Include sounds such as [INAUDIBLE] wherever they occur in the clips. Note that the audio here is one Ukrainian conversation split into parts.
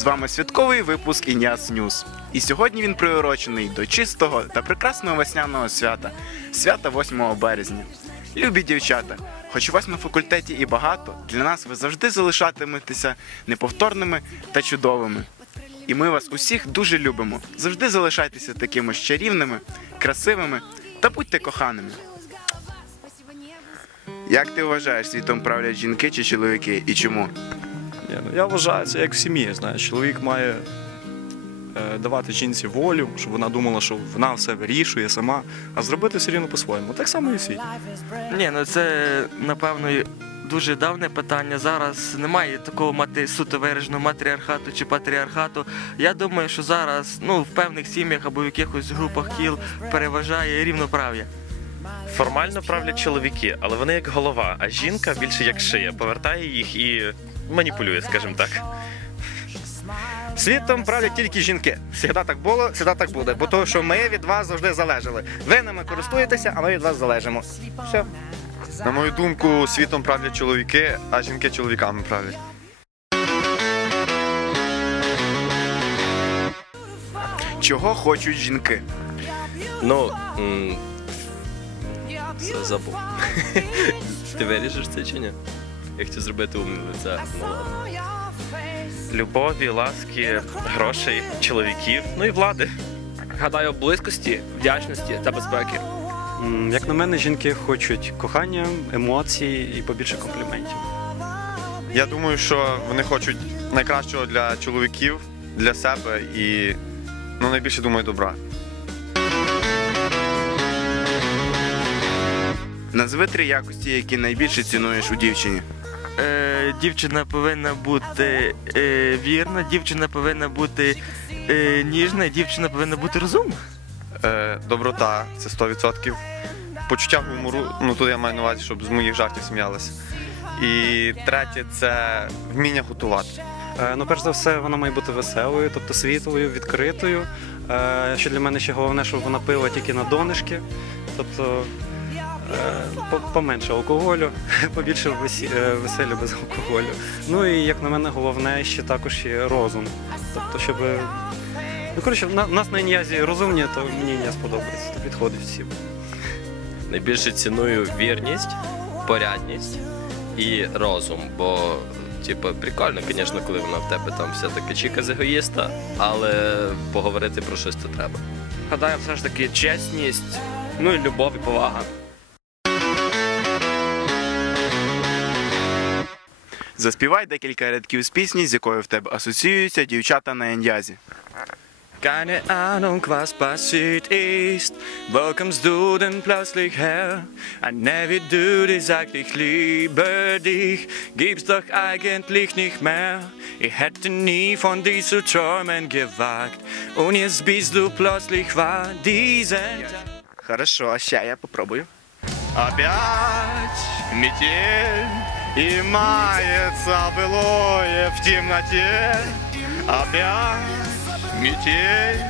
З вами святковий випуск Ініас Ньюс. І сьогодні він приурочений до чистого та прекрасного весняного свята свята 8 березня. Любі дівчата, хоч у вас на факультеті і багато, для нас ви завжди залишатиметеся неповторними та чудовими. І ми вас усіх дуже любимо. Завжди залишайтеся такими ж чарівними, красивими та будьте коханими. Як ти вважаєш, світом правлять жінки чи чоловіки і чому? Ні, ну, я вважаю, це як в сім'ї. Знаєш, чоловік має е, давати жінці волю, щоб вона думала, що вона все вирішує сама, а зробити все рівно по-своєму. Так само і в світі. Ні, ну це напевно і дуже давне питання. Зараз немає такого мати суто вираженого матріархату чи патріархату. Я думаю, що зараз ну в певних сім'ях або в якихось групах кіл переважає рівноправ'я. Формально правлять чоловіки, але вони як голова, а жінка більше як шия, повертає їх і маніпулює, скажімо так. Світом правлять тільки жінки. Всегда так було, всегда так буде. Бо то, що ми від вас завжди залежали. Ви нами користуєтеся, а ми від вас залежимо. Все. На мою думку, світом правлять чоловіки, а жінки чоловіками правлять. Чого хочуть жінки? Ну, м, забув. [LAUGHS] Ти вирішиш це чи ні? Я хотів зробити умне лице. Любові, ласки, грошей, чоловіків, ну і влади. Гадаю, близькості, вдячності та безпеки. Як на мене, жінки хочуть кохання, емоцій і побільше компліментів. Я думаю, що вони хочуть найкращого для чоловіків, для себе і ну, найбільше думаю добра. Назви три якості, які найбільше цінуєш у дівчині. Е, дівчина повинна бути е, вірна, дівчина повинна бути е, ніжна, дівчина повинна бути розумна. Е, доброта це 100%. Почуття гумору, ну тут я маю на увазі, щоб з моїх жартів сміялися. І третє це вміння готувати. Е, Ну, перш за все, вона має бути веселою, тобто світлою, відкритою. Е, Що для мене ще головне, щоб вона пила тільки на донишки, тобто поменше алкоголю, [LAUGHS] побільше е, веселі без алкоголю. Ну і як на мене, головне ще також є розум. Тобто, щоб. Ну, коротше, в нас на ін'язі розумні, то мені ін'яз подобається, то підходить всім. Найбільше ціную вірність, порядність і розум. Бо, типу, прикольно, звісно, коли вона в тебе там вся така чіка з егоїста, але поговорити про щось то треба. Гадаю, все ж таки чесність, ну і любов і повага. Заспівай декілька рядків з пісні, з якою в тебе асоціюються дівчата на ін'язі. Keine Ahnung, was passiert ist. Wo kommst du denn plötzlich her? Ein wie du, die sagt, ich liebe dich. Gibt's doch eigentlich nicht mehr. Ich hätte nie von dir zu träumen gewagt. Und jetzt bist du plötzlich wahr, diesen. Хорошо, а ще я попробую. Опять метель и мается былое в темноте. Опять метель,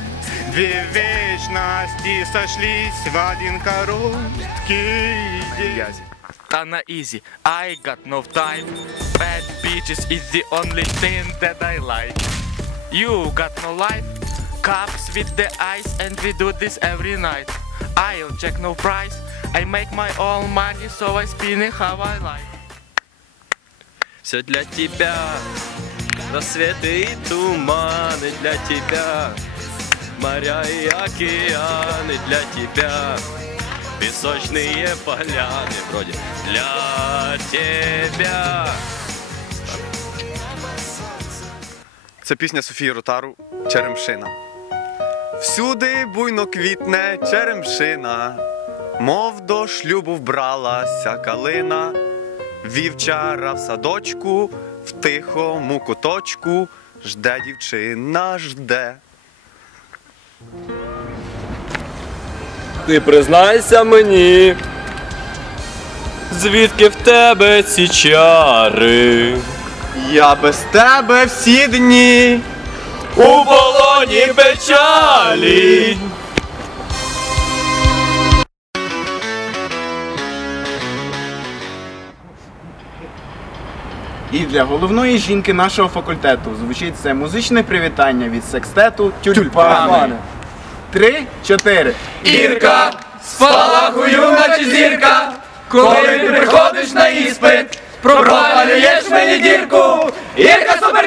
две вечности сошлись в один короткий день. Ін'язі. Та на easy. I got no time. Bad bitches is the only thing that I like. You got no life. Cups with the ice and we do this every night. I'll check no price. I make my own money, so I spin it how I like. Все для тебя, рассветы и туманы для тебя, моря и океаны для тебя, песочные поляны вроде для тебя. Це пісня Софії Ротару Черемшина. Всюди буйно квітне черемшина, мов до шлюбу вбралася калина, вівчара в садочку, в тихому куточку, жде дівчина, жде. Ти признайся мені, звідки в тебе ці чари? Я без тебе всі дні. У полоні печалі. І для головної жінки нашого факультету звучить це музичне привітання від секстету Тюльпани. Три, чотири. Ірка, спалахую, наче зірка, коли ти приходиш на іспит, пропалюєш мені дірку. Ірка супердівка!